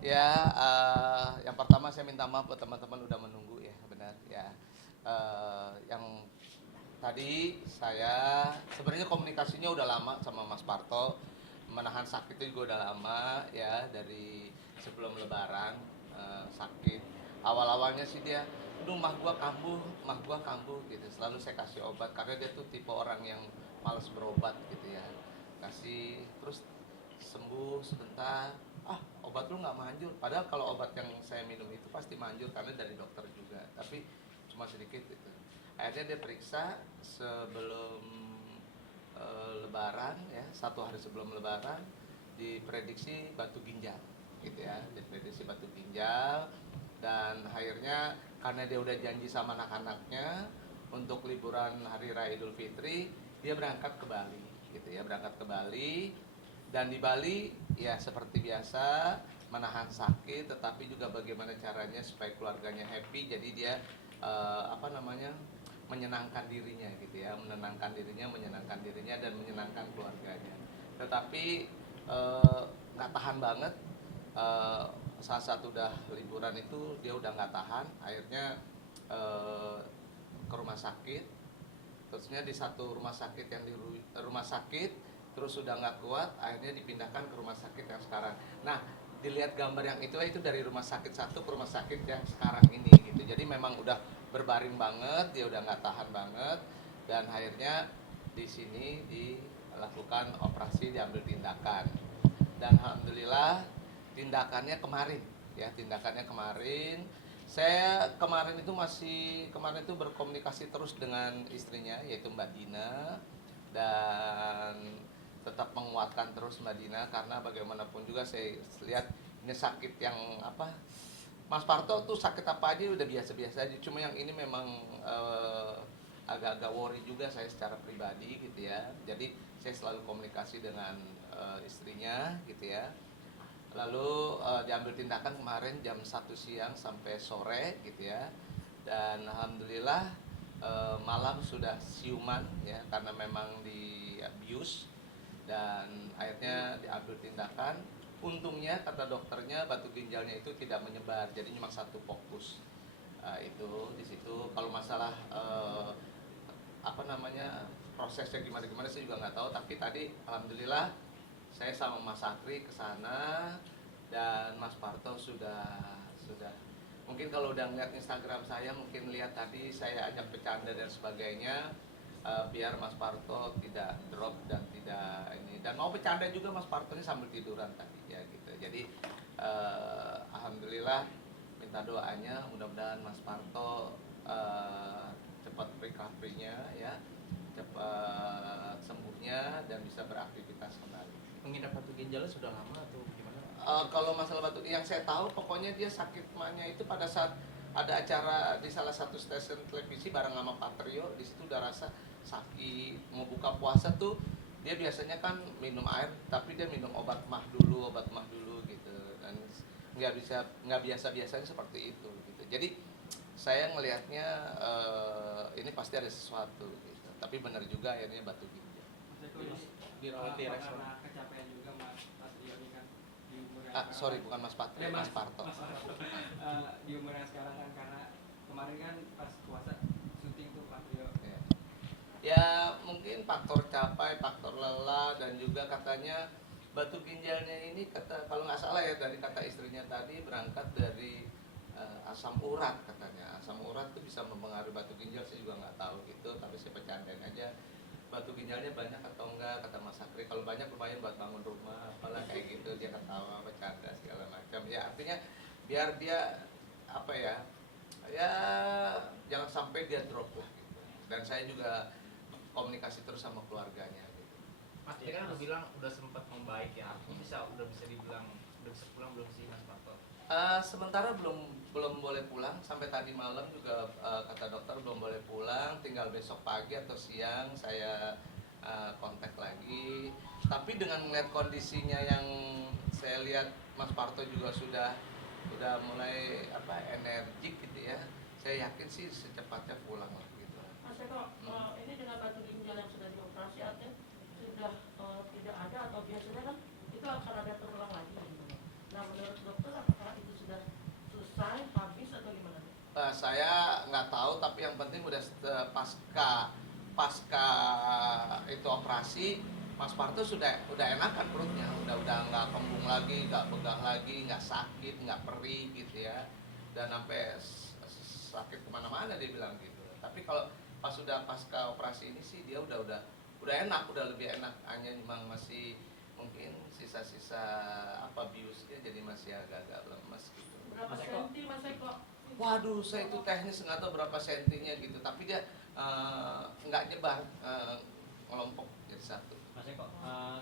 Ya, yang pertama saya minta maaf buat teman-teman udah menunggu ya, benar ya. Yang tadi saya sebenarnya komunikasinya udah lama sama Mas Parto, menahan sakit itu juga udah lama ya dari sebelum Lebaran sakit. Awal-awalnya sih dia, aduh mah gua kambuh gitu. Selalu saya kasih obat karena dia tuh tipe orang yang males berobat gitu ya. Kasih terus sembuh sebentar, obat lu nggak manjur, padahal kalau obat yang saya minum itu pasti manjur karena dari dokter juga, tapi cuma sedikit gitu. Akhirnya dia periksa sebelum lebaran ya, 1 hari sebelum lebaran diprediksi batu ginjal gitu ya, diprediksi batu ginjal. Dan akhirnya karena dia udah janji sama anak-anaknya untuk liburan hari raya Idul Fitri, dia berangkat ke Bali gitu ya, berangkat ke Bali. Dan di Bali ya seperti biasa menahan sakit, tetapi juga bagaimana caranya supaya keluarganya happy. Jadi dia apa namanya, menyenangkan dirinya gitu ya, menyenangkan dirinya dan menyenangkan keluarganya. Tetapi nggak tahan banget. eh, Saat udah liburan itu dia udah nggak tahan, akhirnya eh, ke rumah sakit. Terusnya di satu rumah sakit yang di rumah sakit terus sudah nggak kuat, akhirnya dipindahkan ke rumah sakit yang sekarang. Nah, dilihat gambar yang itu dari rumah sakit satu ke rumah sakit yang sekarang ini gitu. Jadi memang udah berbaring banget, dia udah nggak tahan banget, dan akhirnya di sini dilakukan operasi, diambil tindakan. Dan alhamdulillah tindakannya kemarin ya, tindakannya kemarin. Saya kemarin itu berkomunikasi terus dengan istrinya yaitu Mbak Dina, dan tetap menguatkan terus Mbak Dina karena bagaimanapun juga saya lihat ini sakit yang apa, Mas Parto tuh sakit apa aja udah biasa-biasa aja, cuma yang ini memang agak-agak worry juga saya secara pribadi gitu ya. Jadi saya selalu komunikasi dengan istrinya gitu ya. Lalu diambil tindakan kemarin jam 1 siang sampai sore gitu ya. Dan alhamdulillah malam sudah siuman ya karena memang di abuse, dan akhirnya diambil tindakan. Untungnya kata dokternya batu ginjalnya itu tidak menyebar, jadi cuma satu fokus. Itu di situ. Kalau masalah apa namanya, prosesnya gimana gimana saya juga nggak tahu, tapi tadi alhamdulillah saya sama Mas Sakri ke sana, dan Mas Parto sudah mungkin kalau udah ngeliat Instagram saya mungkin lihat tadi saya ajak bercanda dan sebagainya, biar Mas Parto tidak drop dan tidak ini, dan mau bercanda juga Mas Parto ini sambil tiduran tadi ya gitu. Jadi alhamdulillah, minta doanya mudah-mudahan Mas Parto cepat recovery-nya ya, cepat sembuhnya dan bisa beraktivitas kembali. Mengidap batu ginjalnya sudah lama atau gimana? Kalau masalah batuk yang saya tahu, pokoknya dia sakit mahnya itu pada saat ada acara di salah satu stasiun televisi bareng sama Patrio. Di situ udah rasa sakit, mau buka puasa tuh dia biasanya kan minum air, tapi dia minum obat mah dulu gitu. Dan nggak biasa biasanya seperti itu gitu. Jadi saya ngelihatnya ini pasti ada sesuatu gitu. Tapi benar juga akhirnya batu ginjal. Dirawat di restoran. Karena kecapean juga Mas Patrio ini kan di umur yang Sorry, bukan Mas Patrio, Mas Parto. Di umur yang sekarang kan, karena kemarin kan pas puasa syuting tuh Patrio. Ya. Ya mungkin faktor capek, faktor lelah, dan juga katanya batu ginjalnya ini, kata kalau nggak salah ya dari kata istrinya tadi, berangkat dari asam urat katanya. Asam urat itu bisa mempengaruhi batu ginjal, saya juga nggak tahu gitu, tapi saya bercandain aja. Batu ginjalnya banyak atau enggak, kata Mas Sakri, kalau banyak lumayan buat bangun rumah apalah kayak gitu, dia ketawa bercanda segala macam ya. Artinya biar dia apa ya, ya jangan sampai dia drop lah gitu. Dan saya juga komunikasi terus sama keluarganya gitu. Mas tadi kan udah bilang udah sempat membaik ya. Udah bisa dibilang udah bisa pulang belum sih Mas Parto? Sementara belum boleh pulang, sampai tadi malam juga kata dokter belum boleh pulang, tinggal besok pagi atau siang saya kontak lagi. Tapi dengan melihat kondisinya yang saya lihat, Mas Parto juga sudah mulai apa, energik gitu ya. Saya yakin sih secepatnya pulang lah gitu. Mas Eko, ini dengan batu ginjal yang sudah dioperasi artinya sudah tidak ada, atau biasanya kan itu akan ada terulang lagi gitu. Nah menurut dokter apa Saya nggak tahu, tapi yang penting udah pasca pasca itu operasi, Mas Parto udah enakan perutnya, udah nggak kembung lagi, nggak pegang lagi, nggak sakit, nggak perih gitu ya, dan sampai sakit kemana-mana dia bilang gitu. Tapi kalau pas udah pasca operasi ini sih dia udah enak, udah lebih enak, hanya memang masih mungkin sisa-sisa apa biusnya jadi masih agak-agak lemas gitu. Berapa Mas Eko. senti Mas Eko? Waduh, saya itu teknis nggak tahu berapa sentinya gitu, tapi dia nggak nyebar, ngelompok jadi satu. Mas Eko,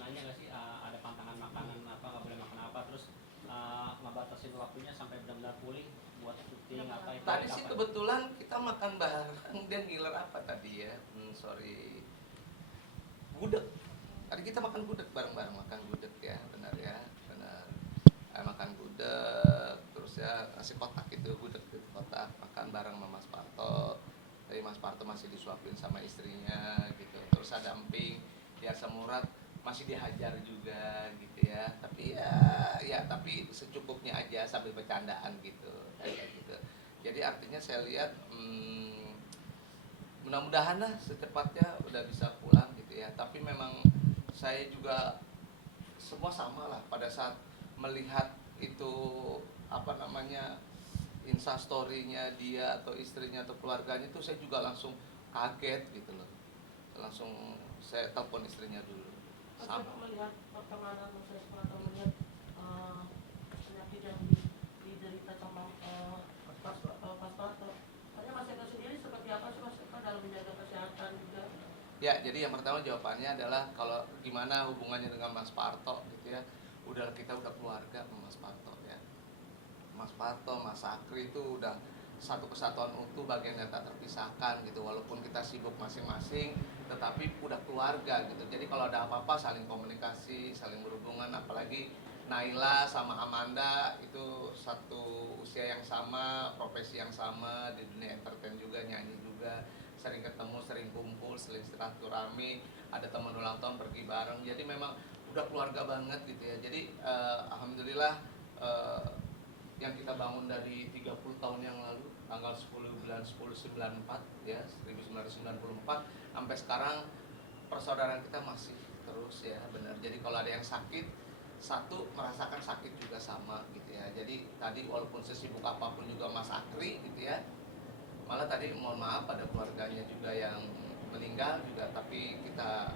nanya nggak sih ada pantangan makanan apa, nggak boleh makan apa, terus ngebatasin waktunya sampai benar-benar pulih buat syuting apa itu? Tadi sih kapan? kebetulan kita makan bareng, dia ngiler apa tadi ya? Sorry, gudeg. Tadi kita makan gudeg bareng-bareng, makan gudeg ya, benar ya, benar. Makan gudeg, terus ya nasi kotak itu, gudeg di kotak, makan bareng sama Mas Parto. Tadi Mas Parto masih disuapin sama istrinya gitu, terus ada emping, ya Murad masih dihajar juga gitu ya, tapi tapi secukupnya aja sambil bercandaan gitu, kayak gitu. Jadi artinya saya lihat mudah-mudahan lah secepatnya udah bisa pulang gitu ya. Tapi memang saya juga semua sama lah pada saat melihat itu apa namanya instastorynya dia atau istrinya atau keluarganya itu, saya juga langsung kaget gitu loh. Langsung saya telepon istrinya dulu. Mas Sama. Eko melihat perkembangan Mas Eko atau melihat penyakit yang diderita sama Mas Parto. Tanya Mas Eko sendiri seperti apa sih Mas Eko dalam menjaga kesehatan juga? Ya, jadi yang pertama jawabannya adalah kalau gimana hubungannya dengan Mas Parto gitu ya. Kita udah keluarga sama Mas Parto ya. Mas Parto, Mas Sakri itu udah satu kesatuan utuh, bagian yang tak terpisahkan gitu. Walaupun kita sibuk masing-masing, tetapi udah keluarga gitu. Jadi kalau ada apa-apa saling komunikasi, saling berhubungan. Apalagi Naila sama Amanda itu satu usia yang sama, profesi yang sama, di dunia entertain juga, nyanyi juga, sering ketemu, sering kumpul, sering silaturahmi, ada teman ulang tahun pergi bareng. Jadi memang udah keluarga banget gitu ya. Jadi alhamdulillah yang kita bangun dari 30 tahun yang lalu, tanggal 10 bulan 10 94 ya, 1994 sampai sekarang persaudaraan kita masih terus ya, benar. Jadi kalau ada yang sakit, satu merasakan sakit juga sama gitu ya. Jadi tadi walaupun sesibuk apapun juga Mas Akri gitu ya, malah tadi mohon maaf ada keluarganya juga yang meninggal juga, tapi kita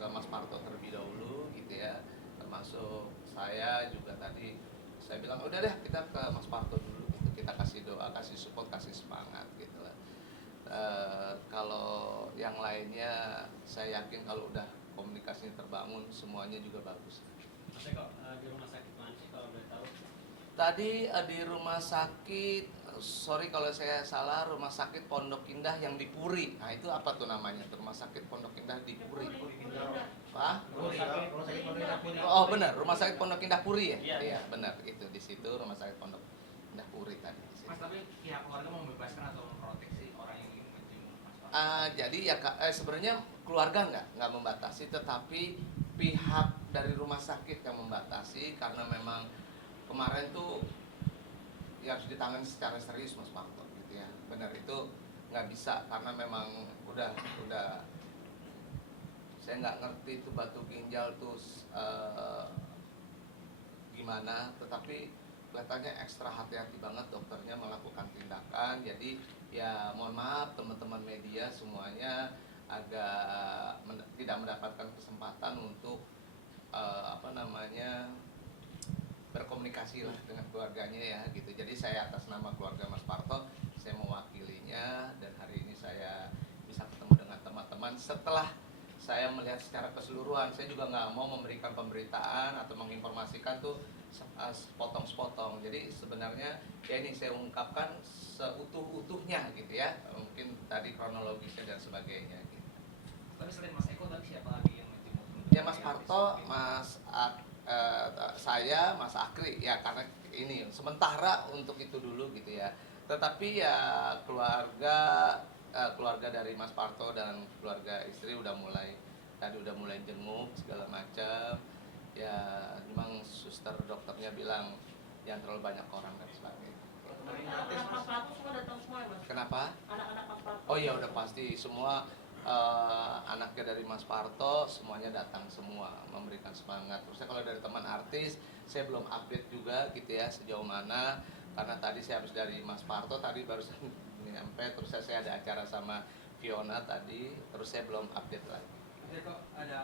ke Mas Parto terlebih dahulu gitu ya, termasuk saya juga tadi saya bilang udah deh kita ke Mas Parto dulu gitu, kita kasih doa, kasih support, kasih semangat gitu lah. Kalau yang lainnya saya yakin kalau udah komunikasinya terbangun semuanya juga bagus. Mas Eko, di rumah sakit mana sih kalau boleh tahu? Tadi di rumah sakit, sorry kalau saya salah, rumah sakit Pondok Indah yang di Puri. Nah itu apa tuh namanya? Rumah sakit Pondok Indah di Puri. Pak? Oh benar, rumah sakit Pondok Indah Puri ya? Iya. Benar, itu di situ rumah sakit Pondok Indah Puri tadi. Di situ. Mas, tapi pihak keluarga membebaskan atau memproteksi orang yang ingin menjenguk Mas Parto? Jadi ya sebenarnya keluarga nggak membatasi, tetapi pihak dari rumah sakit yang membatasi karena memang kemarin tuh ya harus ditangani secara serius Mas Parto gitu ya. Benar, itu nggak bisa karena memang udah saya nggak ngerti itu batu ginjal tuh gimana, tetapi kelihatannya ekstra hati-hati banget dokternya melakukan tindakan. Jadi ya mohon maaf teman-teman media semuanya agak tidak mendapatkan kesempatan untuk berkomunikasi lah dengan keluarganya ya gitu. Jadi saya atas nama keluarga Mas Parto, saya mewakilinya, dan hari ini saya bisa ketemu dengan teman-teman setelah saya melihat secara keseluruhan. Saya juga nggak mau memberikan pemberitaan atau menginformasikan tuh sepotong-sepotong. Jadi sebenarnya ya ini saya ungkapkan seutuh-utuhnya gitu ya. Mungkin tadi kronologisnya dan sebagainya gitu. Tapi selain Mas Eko tadi siapa lagi yang menjenguk? Ya Mas Parto, saya, Mas Akri ya, karena ini sementara untuk itu dulu gitu ya. Tetapi ya keluarga dari Mas Parto dan keluarga istri udah mulai jenguk segala macam. Ya memang suster dokternya bilang jangan terlalu banyak orang dan sebagainya. Kemarin Anak-anak protes, Mas Mas. Parto semua datang semua ya Mas? Kenapa? Anak-anak Mas Parto. Oh iya udah pasti semua anaknya dari Mas Parto semuanya datang semua memberikan semangat. Terusnya kalau dari teman artis saya belum update juga gitu ya sejauh mana karena tadi saya habis dari Mas Parto tadi barusan nyampe terus saya ada acara sama Fiona tadi terus saya belum update lagi. Maksudnya kok ada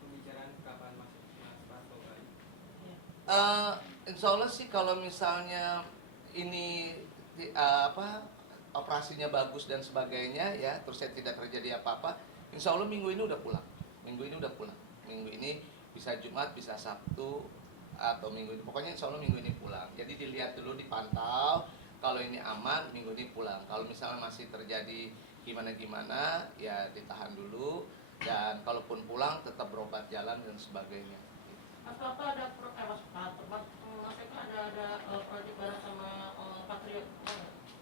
pembicaraan kapan masuk Mas Parto kali? Insya Allah sih kalau misalnya ini operasinya bagus dan sebagainya ya terus saya tidak terjadi apa-apa insya Allah minggu ini udah pulang minggu ini bisa Jumat bisa Sabtu atau minggu ini pokoknya insya Allah minggu ini pulang jadi dilihat dulu dipantau kalau ini aman minggu ini pulang kalau misalnya masih terjadi gimana ya ditahan dulu dan kalaupun pulang tetap berobat jalan dan sebagainya. Mas Parto ada Mas Parto, Mas Eka ada proyek bareng sama Patriot.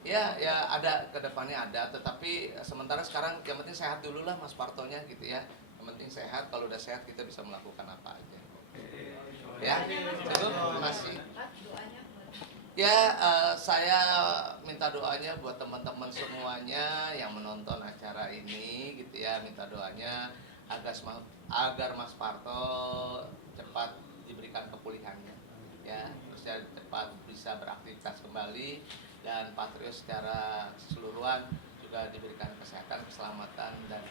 Ya ada kedepannya ada, tetapi sementara sekarang yang penting sehat dulu lah Mas Partonya gitu ya. Yang penting sehat, kalau udah sehat kita bisa melakukan apa aja. Ya, cukup, terima kasih. Ya, saya minta doanya buat teman-teman semuanya yang menonton acara ini gitu ya, minta doanya agar Mas Parto cepat diberikan kepulihannya. Ya, terus saya cepat bisa beraktivitas kembali dan Patriot secara keseluruhan juga diberikan kesehatan, keselamatan dan